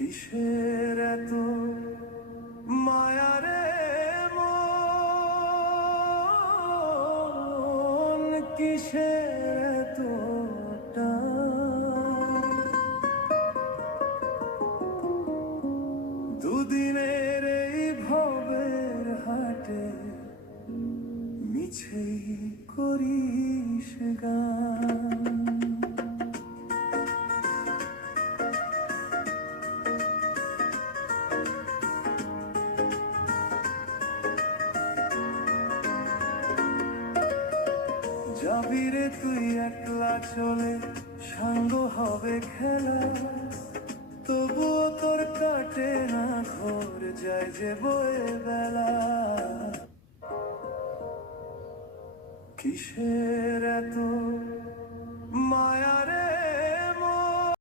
কিসের এত মায়ারে মন, কিসের এত টান? দুদিনের এই ভবের হাটে মিছেই করিস গান। যাবি রে তুই একলা চলে, সাঙ্গ হবে খেলা, তবুও তোর কাটে না ঘোর, যায় যে বয়ে বেলা। কিসের এত মায়া রে